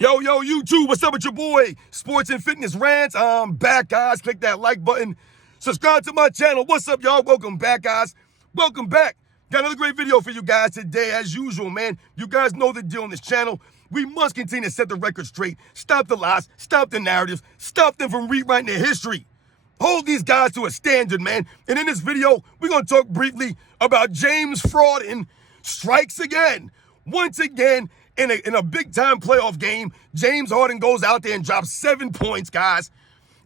Yo, YouTube, what's up with your boy? Sports and Fitness Rants. I'm back, guys. Click that like button. Subscribe to my channel. What's up, y'all? Welcome back, guys. Welcome back. Got another great video for you guys today, as usual, man. You guys know the deal on this channel. We must continue to set the record straight. Stop the lies. Stop the narratives. Stop them from rewriting their history. Hold these guys to a standard, man. And in this video, we're going to talk briefly about James Harden strikes again. Once again, in a big-time playoff game, James Harden goes out there and drops 7 points, guys,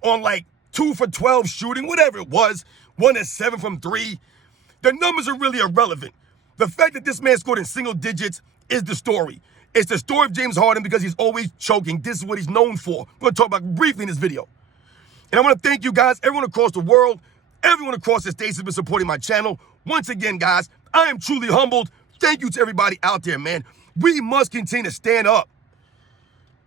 on like 2 for 12 shooting, whatever it was, 1 of 7 from 3. The numbers are really irrelevant. The fact that this man scored in single digits is the story. It's the story of James Harden because he's always choking. This is what he's known for. We're going to talk about briefly in this video. And I want to thank you guys, everyone across the world, everyone across the states has been supporting my channel. Once again, guys, I am truly humbled. Thank you to everybody out there, man. We must continue to stand up.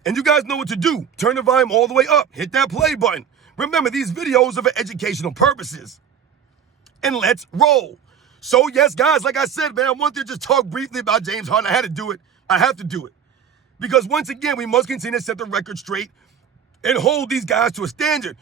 And you guys know what to do. Turn the volume all the way up. Hit that play button. Remember, these videos are for educational purposes. And let's roll. So, yes, guys, like I said, man, I wanted to just talk briefly about James Harden. I had to do it. I have to do it. Because once again, we must continue to set the record straight and hold these guys to a standard.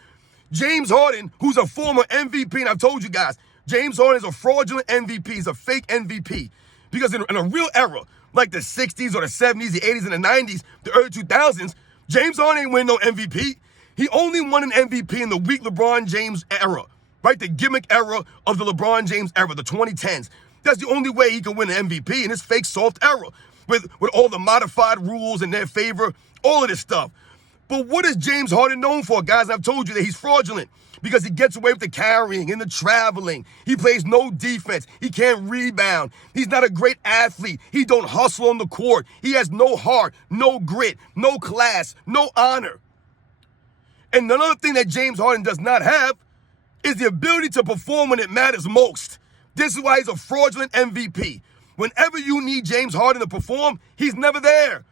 James Harden, who's a former MVP, and I've told you guys, James Harden is a fraudulent MVP. He's a fake MVP. Because in a real era, like the 60s or the 70s, the 80s, and the 90s, the early 2000s, James Harden ain't win no MVP. He only won an MVP in the weak LeBron James era, right? The gimmick era of the LeBron James era, the 2010s. That's the only way he can win an MVP in this fake soft era with all the modified rules in their favor, all of this stuff. But what is James Harden known for, guys? I've told you that he's fraudulent because he gets away with the carrying and the traveling. He plays no defense. He can't rebound. He's not a great athlete. He don't hustle on the court. He has no heart, no grit, no class, no honor. And another thing that James Harden does not have is the ability to perform when it matters most. This is why he's a fraudulent MVP. Whenever you need James Harden to perform, he's never there.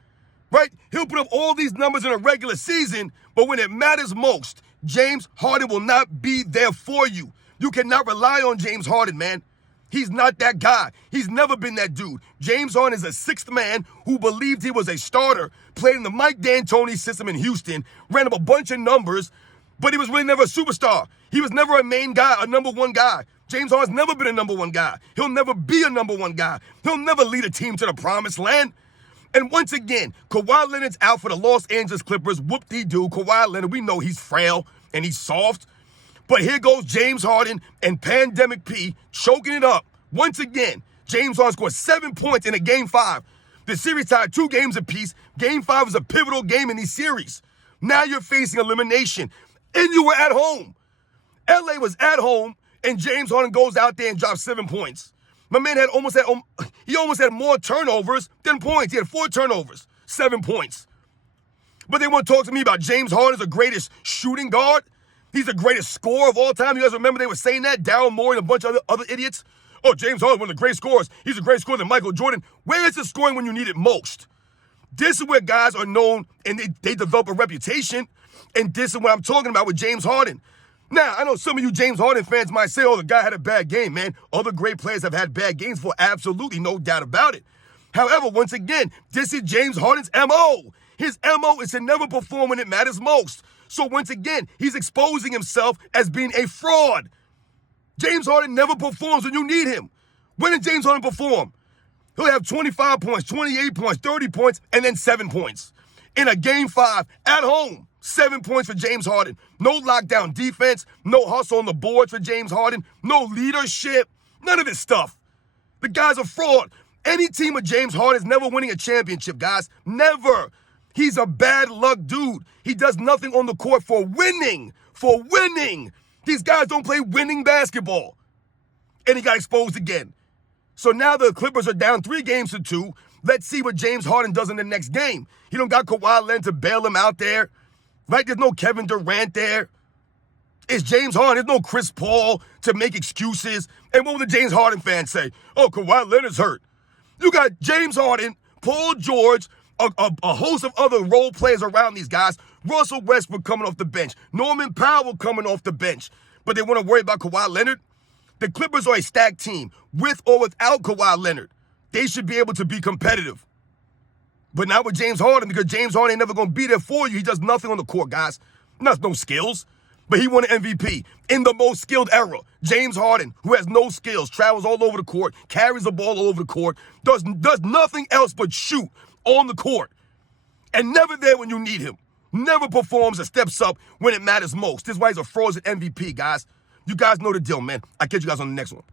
Right? He'll put up all these numbers in a regular season, but when it matters most, James Harden will not be there for you. You cannot rely on James Harden, man. He's not that guy. He's never been that dude. James Harden is a sixth man who believed he was a starter, played in the Mike D'Antoni system in Houston, ran up a bunch of numbers, but he was really never a superstar. He was never a main guy, a number one guy. James Harden's never been a number one guy. He'll never be a number one guy. He'll never lead a team to the promised land. And once again, Kawhi Leonard's out for the Los Angeles Clippers. Whoop-de-doo. Kawhi Leonard, we know he's frail and he's soft. But here goes James Harden and Pandemic P choking it up. Once again, James Harden scored 7 points in a Game 5. The series tied 2 games apiece. Game 5 is a pivotal game in these series. Now you're facing elimination. And you were at home. LA was at home, and James Harden goes out there and drops 7 points. My man almost had more turnovers than points. He had 4 turnovers, 7 points. But they want to talk to me about James Harden as the greatest shooting guard. He's the greatest scorer of all time. You guys remember they were saying that? Daryl Morey and a bunch of other idiots. Oh, James Harden, one of the great scorers. He's a great scorer than Michael Jordan. Where is the scoring when you need it most? This is where guys are known and they develop a reputation. And this is what I'm talking about with James Harden. Now, I know some of you James Harden fans might say, oh, the guy had a bad game, man. Other great players have had bad games for absolutely no doubt about it. However, once again, this is James Harden's M.O. His M.O. is to never perform when it matters most. So once again, he's exposing himself as being a fraud. James Harden never performs when you need him. When did James Harden perform? He'll have 25 points, 28 points, 30 points, and then 7 points. In a Game 5 at home. 7 points for James Harden. No lockdown defense. No hustle on the boards for James Harden. No leadership. None of this stuff. The guy's a fraud. Any team with James Harden is never winning a championship, guys. Never. He's a bad luck dude. He does nothing on the court for winning. For winning. These guys don't play winning basketball. And he got exposed again. So now the Clippers are down 3 games to 2. Let's see what James Harden does in the next game. He don't got Kawhi Leonard to bail him out there. Right? There's no Kevin Durant there. It's James Harden. There's no Chris Paul to make excuses. And what will the James Harden fans say? Oh, Kawhi Leonard's hurt. You got James Harden, Paul George, a host of other role players around these guys. Russell Westbrook coming off the bench. Norman Powell coming off the bench. But they want to worry about Kawhi Leonard? The Clippers are a stacked team, with or without Kawhi Leonard. They should be able to be competitive. But not with James Harden, because James Harden ain't never going to be there for you. He does nothing on the court, guys. No skills. But he won an MVP in the most skilled era. James Harden, who has no skills, travels all over the court, carries the ball all over the court, does nothing else but shoot on the court. And never there when you need him. Never performs or steps up when it matters most. This is why he's a frozen MVP, guys. You guys know the deal, man. I'll catch you guys on the next one.